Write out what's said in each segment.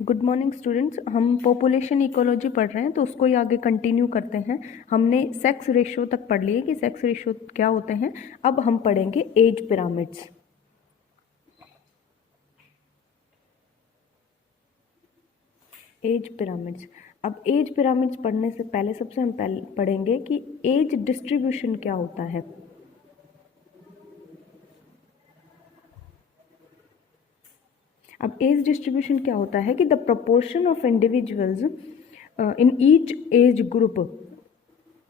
Good morning students. हम population ecology पढ़ रहे हैं तो उसको ही आगे कंटिन्यू करते हैं। हमने सेक्स रेशियो तक पढ़ लिए कि सेक्स रेशियो क्या होते हैं। अब हम पढ़ेंगे एज पिरामिड्स। Age pyramids. अब एज पिरामिड्स पढ़ने से पहले सबसे हम पढ़ेंगे कि एज डिस्ट्रीब्यूशन क्या होता है। अब एज डिस्ट्रीब्यूशन क्या होता है कि the proportion of individuals in each age group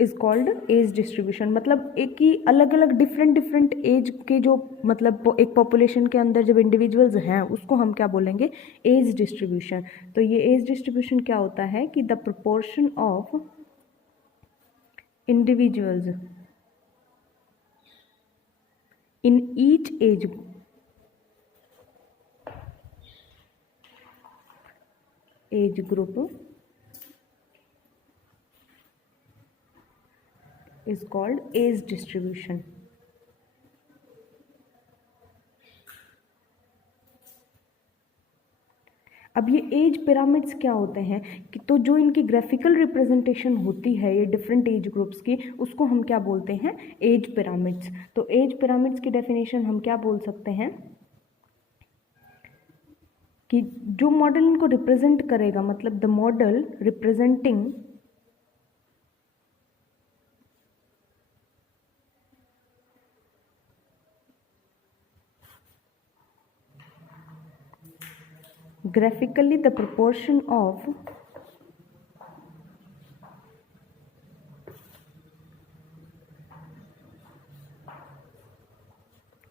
is called age distribution. मतलब एक ही अलग अलग डिफरेंट एज के जो मतलब एक पॉपुलेशन के अंदर जब इंडिविजुअल्स हैं उसको हम क्या बोलेंगे, एज डिस्ट्रीब्यूशन। तो ये एज डिस्ट्रीब्यूशन क्या होता है कि the proportion of individuals in each age group is called age distribution. अब ये एज पिरामिड्स क्या होते हैं कि तो जो इनकी ग्राफिकल रिप्रेजेंटेशन होती है ये डिफरेंट एज ग्रुप्स की, उसको हम क्या बोलते हैं, एज पिरामिड्स। तो एज पिरामिड्स की डेफिनेशन हम क्या बोल सकते हैं कि जो मॉडल इनको रिप्रेजेंट करेगा, मतलब the model representing graphically the proportion of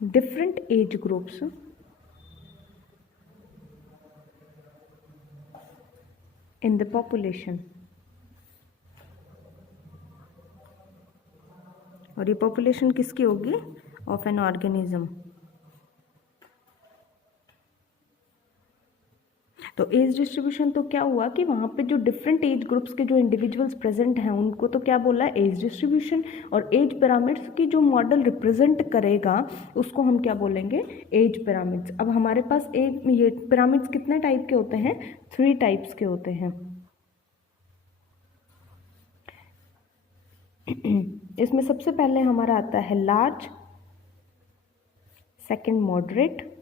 different age groups in the population। और ये पॉपुलेशन किसकी होगी, ऑफ एन ऑर्गेनिज्म। तो एज डिस्ट्रीब्यूशन तो क्या हुआ कि वहाँ पे जो डिफरेंट एज ग्रुप्स के जो इंडिविजुअल्स प्रेजेंट हैं उनको तो क्या बोला, एज डिस्ट्रीब्यूशन। और एज पिरामिड्स की जो मॉडल रिप्रेजेंट करेगा उसको हम क्या बोलेंगे, एज पिरामिड्स। अब हमारे पास ये पिरामिड्स कितने टाइप के होते हैं, 3 टाइप्स के होते हैं। इसमें सबसे पहले हमारा आता है large, second moderate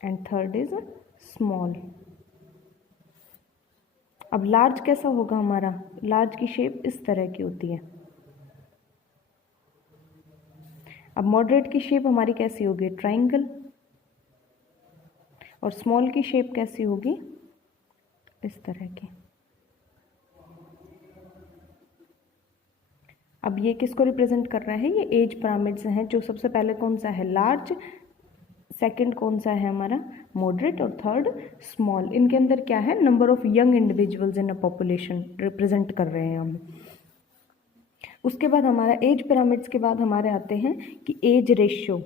and third is small. अब लार्ज कैसा होगा हमारा, लार्ज की शेप इस तरह की होती है। अब मॉडरेट की शेप हमारी कैसी होगी, ट्रायंगल। और स्मॉल की शेप कैसी होगी, इस तरह की। अब ये किसको रिप्रेजेंट कर रहा है, ये एज पिरामिड्स हैं। जो सबसे पहले कौन सा है, लार्ज, सेकंड कौन सा है हमारा, मॉडरेट, और थर्ड स्मॉल। इनके अंदर क्या है, number of young individuals in a population represent कर रहे हैं हम। उसके बाद हमारा एज पिरामिड्स के बाद हमारे आते हैं कि एज रेशियो।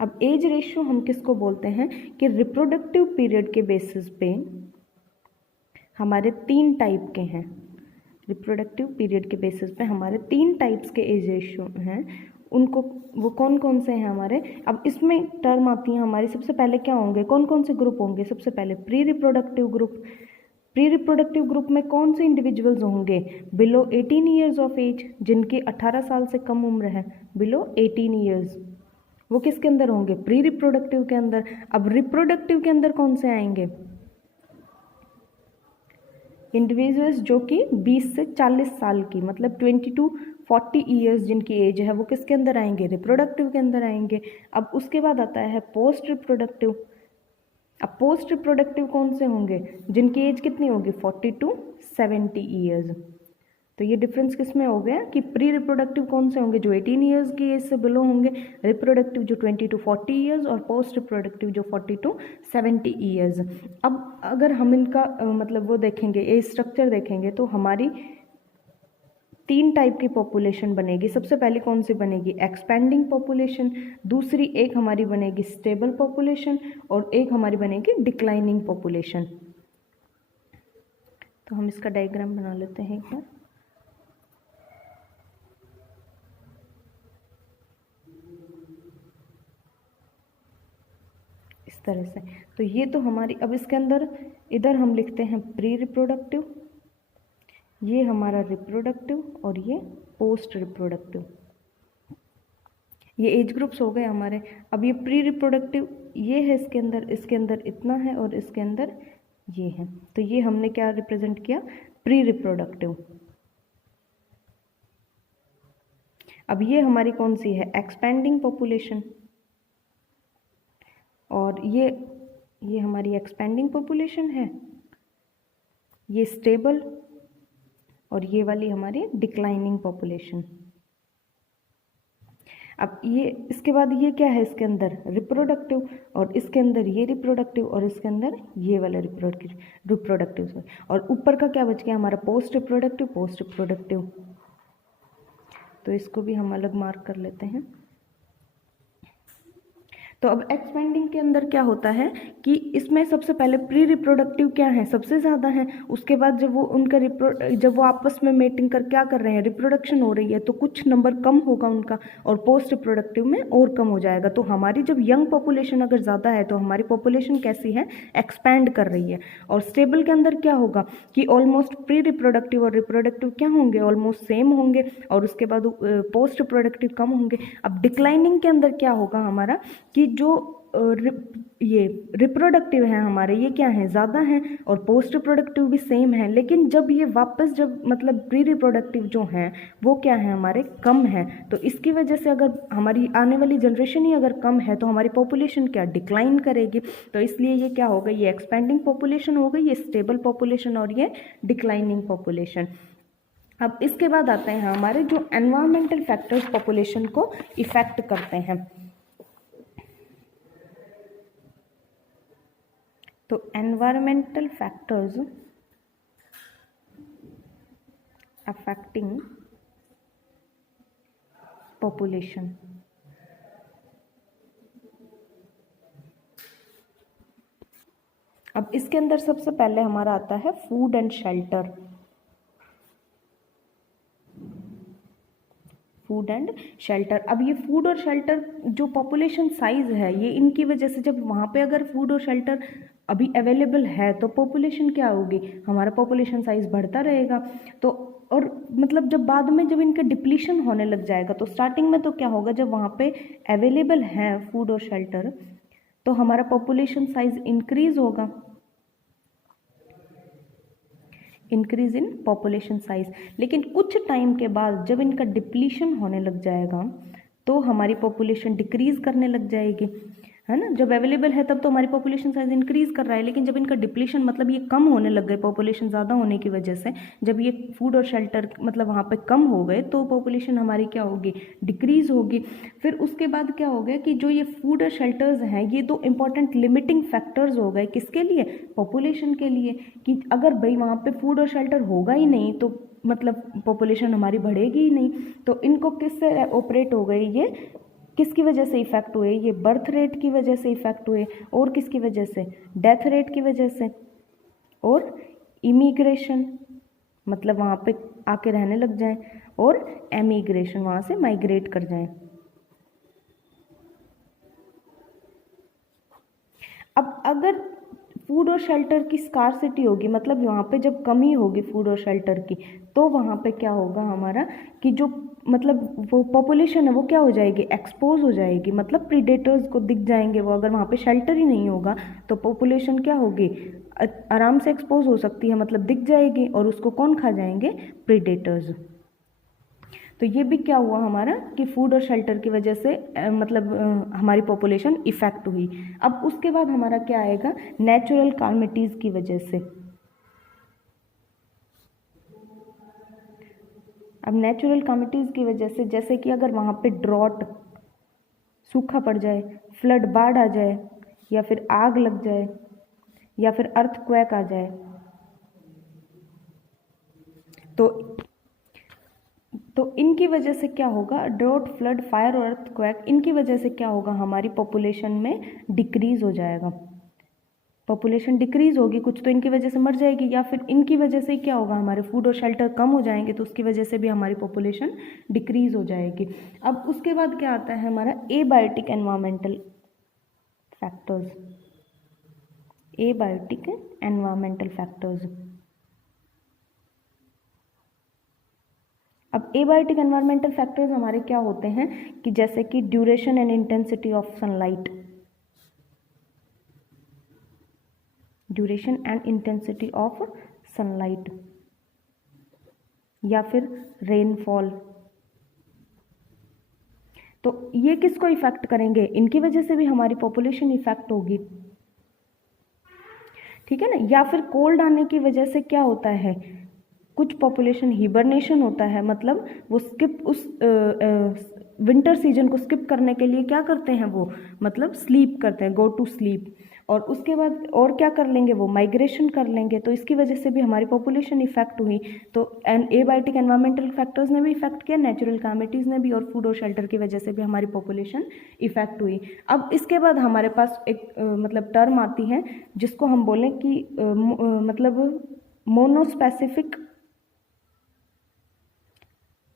अब एज रेशियो हम किसको बोलते हैं कि रिप्रोडक्टिव पीरियड के बेसिस पे हमारे 3 टाइप के हैं। रिप्रोडक्टिव पीरियड के बेसिस पे हमारे 3 टाइप्स के एज रेशियो हैं। उनको वो कौन कौन से हैं हमारे, अब इसमें टर्म आती हैं हमारी। सबसे पहले क्या होंगे, कौन कौन से ग्रुप होंगे, सबसे पहले pre reproductive group. Pre reproductive group में कौन से इंडिविजुअल्स होंगे, बिलो 18 ईयर्स ऑफ एज, जिनकी 18 साल से कम उम्र है, बिलो 18 ईयर्स, वो किसके अंदर होंगे, प्री रिप्रोडक्टिव के अंदर। अब रिप्रोडक्टिव के अंदर कौन से आएंगे, इंडिविजुअल्स जो कि 20 से 40 साल की, मतलब 20 to 40 ईयर्स जिनकी एज है, वो किसके अंदर आएंगे, रिप्रोडक्टिव के अंदर आएंगे। अब उसके बाद आता है पोस्ट रिप्रोडक्टिव। अब पोस्ट रिप्रोडक्टिव कौन से होंगे, जिनकी एज कितनी होगी, 40 to 70 ईयर्स। तो ये डिफरेंस किस में हो गया कि प्री रिप्रोडक्टिव कौन से होंगे, जो 18 ईयर्स की एज से बिलो होंगे, रिप्रोडक्टिव जो 20 to 40 ईयर्स, और पोस्ट रिप्रोडक्टिव जो 40 to 70 ईयर्स। अब अगर हम इनका मतलब वो देखेंगे, एज स्ट्रक्चर देखेंगे, तो हमारी 3 टाइप की पॉपुलेशन बनेगी। सबसे पहले कौन सी बनेगी, एक्सपेंडिंग पॉपुलेशन। दूसरी एक हमारी बनेगी स्टेबल पॉपुलेशन, और एक हमारी बनेगी डिक्लाइनिंग पॉपुलेशन। तो हम इसका डायग्राम बना लेते हैं एक बार। तरह से। तो ये तो हमारी, अब इसके अंदर इधर हम लिखते हैं प्री रिप्रोडक्टिव, ये हमारा रिप्रोडक्टिव और ये पोस्ट रिप्रोडक्टिव, ये एज ग्रुप्स हो गए हमारे। अब ये प्री रिप्रोडक्टिव ये है इसके अंदर इतना है और इसके अंदर ये है, तो ये हमने क्या रिप्रेजेंट किया, प्री रिप्रोडक्टिव। अब ये हमारी कौन सी है, एक्सपेंडिंग पॉपुलेशन, और ये हमारी एक्सपेंडिंग पॉपुलेशन है, ये स्टेबल, और ये वाली हमारी डिक्लाइनिंग पॉपुलेशन। अब ये इसके बाद ये क्या है, इसके अंदर रिप्रोडक्टिव, और इसके अंदर ये रिप्रोडक्टिव, और इसके अंदर ये वाला रिप्रोडक्टिव, और ऊपर का क्या बच गया हमारा, पोस्ट रिप्रोडक्टिव। तो इसको भी हम अलग मार्क कर लेते हैं। तो अब एक्सपेंडिंग के अंदर क्या होता है कि इसमें सबसे पहले प्री रिप्रोडक्टिव क्या है, सबसे ज़्यादा है। उसके बाद जब वो उनका जब वो आपस में मेटिंग कर क्या कर रहे हैं, रिप्रोडक्शन हो रही है, तो कुछ नंबर कम होगा उनका, और पोस्ट रिप्रोडक्टिव में और कम हो जाएगा। तो हमारी जब यंग पॉपुलेशन अगर ज़्यादा है तो हमारी पॉपुलेशन कैसी है, एक्सपैंड कर रही है। और स्टेबल के अंदर क्या होगा कि ऑलमोस्ट प्री रिप्रोडक्टिव और रिप्रोडक्टिव क्या होंगे, ऑलमोस्ट सेम होंगे, और उसके बाद पोस्ट रिप्रोडक्टिव कम होंगे। अब डिक्लाइनिंग के अंदर क्या होगा हमारा कि जो ये रिप्रोडक्टिव है हमारे, ये क्या है, ज़्यादा हैं, और पोस्ट रिप्रोडक्टिव भी सेम है। लेकिन जब ये वापस जब मतलब प्री रिप्रोडक्टिव जो हैं वो क्या है, हमारे कम है। तो इसकी वजह से अगर हमारी आने वाली जनरेशन ही अगर कम है तो हमारी पॉपुलेशन क्या, डिक्लाइन करेगी। तो इसलिए ये क्या होगा, ये एक्सपेंडिंग पॉपुलेशन हो गई, ये स्टेबल पॉपुलेशन, और ये डिक्लाइनिंग पॉपुलेशन। अब इसके बाद आते हैं हमारे जो एनवायरमेंटल फैक्टर्स पॉपुलेशन को इफेक्ट करते हैं। तो एनवायरमेंटल फैक्टर्स अफेक्टिंग पॉपुलेशन। अब इसके अंदर सबसे पहले हमारा आता है food and shelter. Food and shelter, अब ये फूड और शेल्टर जो पॉपुलेशन साइज है, ये इनकी वजह से जब वहाँ पे अगर फूड और शेल्टर अभी अवेलेबल है तो पॉपुलेशन क्या होगी, हमारा पॉपुलेशन साइज बढ़ता रहेगा। तो और मतलब जब बाद में जब इनका डिप्लीशन होने लग जाएगा, तो स्टार्टिंग में तो क्या होगा, जब वहाँ पे अवेलेबल है फूड और शेल्टर तो हमारा पॉपुलेशन साइज इंक्रीज होगा, इंक्रीज इन पॉपुलेशन साइज। लेकिन कुछ टाइम के बाद जब इनका डिप्लीशन होने लग जाएगा तो हमारी पॉपुलेशन डिक्रीज करने लग जाएगी, है ना। जब अवेलेबल है तब तो हमारी पॉपुलेशन साइज इंक्रीज कर रहा है, लेकिन जब इनका डिप्लीशन मतलब ये कम होने लग गए पॉपुलेशन ज़्यादा होने की वजह से, जब ये फूड और शेल्टर मतलब वहाँ पे कम हो गए तो पॉपुलेशन हमारी क्या होगी, डिक्रीज होगी। फिर उसके बाद क्या हो गया कि जो ये फूड और शेल्टर्स हैं ये दो इंपॉर्टेंट लिमिटिंग फैक्टर्स हो गए, किसके लिए, पॉपुलेशन के लिए, कि अगर भाई वहाँ पे फूड और शेल्टर होगा ही नहीं तो मतलब पॉपुलेशन हमारी बढ़ेगी ही नहीं। तो इनको किससे ऑपरेट हो गए, ये किसकी वजह से इफेक्ट हुए, ये बर्थ रेट की वजह से इफेक्ट हुए, और किसकी वजह से, डेथ रेट की वजह से, और इमिग्रेशन मतलब वहाँ पे आके रहने लग जाएं, और एमिग्रेशन वहाँ से माइग्रेट कर जाएं। अब अगर फूड और शेल्टर की स्कार्सिटी होगी, मतलब वहाँ पे जब कमी होगी फूड और शेल्टर की, तो वहाँ पे क्या होगा हमारा कि जो मतलब वो पॉपुलेशन है वो क्या हो जाएगी, एक्सपोज हो जाएगी, मतलब प्रीडेटर्स को दिख जाएंगे वो। अगर वहाँ पे शेल्टर ही नहीं होगा तो पॉपुलेशन क्या होगी, आराम से एक्सपोज हो सकती है, मतलब दिख जाएगी, और उसको कौन खा जाएंगे, प्रीडेटर्स। तो ये भी क्या हुआ हमारा कि फूड और शेल्टर की वजह से हमारी पॉपुलेशन इफेक्ट हुई। अब उसके बाद हमारा क्या आएगा, नेचुरल कैलामिटीज़ की वजह से। अब नेचुरल कैलामिटीज़ की वजह से जैसे कि अगर वहाँ पे ड्रॉट, सूखा पड़ जाए, फ्लड, बाढ़ आ जाए, या फिर आग लग जाए, या फिर अर्थक्वेक आ जाए, तो इनकी वजह से क्या होगा, ड्रॉट, फ्लड, फायर और अर्थक्वेक, इनकी वजह से क्या होगा, हमारी पॉपुलेशन में डिक्रीज हो जाएगा, पॉपुलेशन डिक्रीज होगी, कुछ तो इनकी वजह से मर जाएगी, या फिर इनकी वजह से क्या होगा, हमारे फूड और शेल्टर कम हो जाएंगे तो उसकी वजह से भी हमारी पॉपुलेशन डिक्रीज हो जाएगी। अब उसके बाद क्या आता है हमारा abiotic environmental factors. Abiotic environmental factors. अब एबायोटिक एनवायरमेंटल फैक्टर्स हमारे क्या होते हैं कि जैसे कि duration and intensity of sunlight, duration and intensity of sunlight, या फिर रेनफॉल। तो ये किसको इफेक्ट करेंगे, इनकी वजह से भी हमारी पॉपुलेशन इफेक्ट होगी, ठीक है ना। या फिर कोल्ड आने की वजह से क्या होता है, कुछ पॉपुलेशन हिबरनेशन होता है, मतलब वो स्किप उस विंटर सीजन को स्किप करने के लिए क्या करते हैं, वो मतलब स्लीप करते हैं, गो टू स्लीप। और उसके बाद और क्या कर लेंगे, वो माइग्रेशन कर लेंगे। तो इसकी वजह से भी हमारी पॉपुलेशन इफेक्ट हुई। तो एबायोटिक एनवायरमेंटल फैक्टर्स ने भी इफेक्ट किया, नेचुरल कैलामिटीज़ ने भी, और फूड और शेल्टर की वजह से भी हमारी पॉपुलेशन इफेक्ट हुई। अब इसके बाद हमारे पास एक मतलब टर्म आती है जिसको हम बोलें कि मतलब मोनोस्पेसिफिक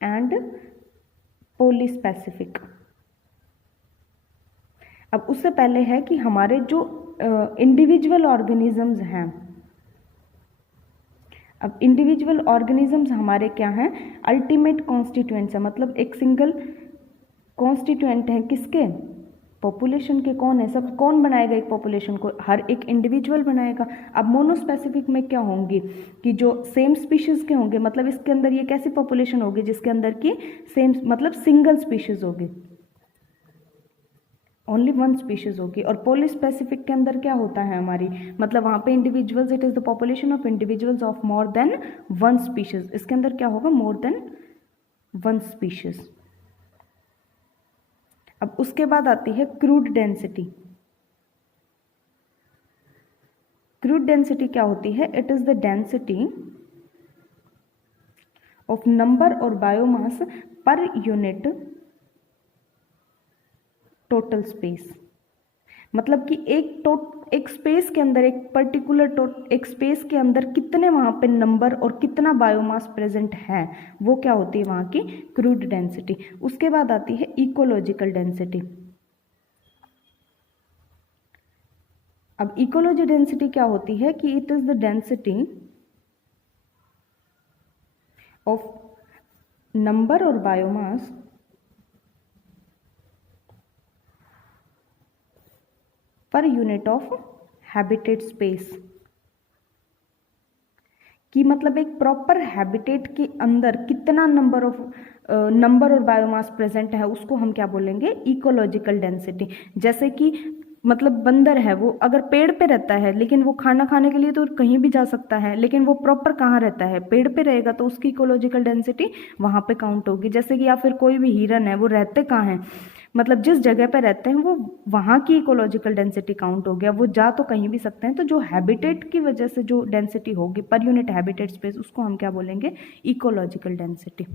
एंड पॉलीस्पेसिफिक। अब उससे पहले है कि हमारे जो इंडिविजुअल ऑर्गेनिजम्स हैं, अब इंडिविजुअल ऑर्गेनिजम्स हमारे क्या हैं, अल्टीमेट कॉन्स्टिट्यूएंट्स है, मतलब एक सिंगल कॉन्स्टिट्यूएंट है किसके, पॉपुलेशन के। कौन है, सब कौन बनाएगा एक पॉपुलेशन को, हर एक इंडिविजुअल बनाएगा। अब मोनोस्पेसिफिक में क्या होंगी कि जो सेम स्पीशीज के होंगे, मतलब इसके अंदर ये कैसी पॉपुलेशन होगी जिसके अंदर की सेम मतलब सिंगल स्पीशीज होगी, ओनली वन स्पीशीज होगी। और पॉलीस्पेसिफिक के अंदर क्या होता है हमारी, मतलब वहाँ पे individuals, it is the population of individuals of more than one species. इसके अंदर क्या होगा, मोर देन वन स्पीशीज। अब उसके बाद आती है क्रूड डेंसिटी। क्रूड डेंसिटी क्या होती है, it is the density of number और biomass per unit total space. मतलब कि एक स्पेस के अंदर, एक पर्टिकुलर एक स्पेस के अंदर कितने वहाँ पे नंबर और कितना बायोमास प्रेजेंट है, वो क्या होती है वहाँ की क्रूड डेंसिटी। उसके बाद आती है इकोलॉजिकल डेंसिटी। अब इकोलॉजी डेंसिटी क्या होती है कि it is the density of number और biomass per unit of habitat space. कि मतलब एक प्रॉपर हैबिटेट के अंदर कितना नंबर और बायोमास प्रेजेंट है, उसको हम क्या बोलेंगे, इकोलॉजिकल डेंसिटी। जैसे कि मतलब बंदर है, वो अगर पेड़ पे रहता है लेकिन वो खाना खाने के लिए तो कहीं भी जा सकता है, लेकिन वो प्रॉपर कहाँ रहता है, पेड़ पे रहेगा, तो उसकी इकोलॉजिकल डेंसिटी वहाँ पे काउंट होगी। जैसे कि या फिर कोई भी हिरन है, वो रहते कहाँ हैं, मतलब जिस जगह पे रहते हैं वो वहाँ की इकोलॉजिकल डेंसिटी काउंट हो गया। वो जा तो कहीं भी सकते हैं, तो जो हैबिटेट की वजह से जो डेंसिटी होगी पर यूनिट हैबिटेट स्पेस, उसको हम क्या बोलेंगे, इकोलॉजिकल डेंसिटी।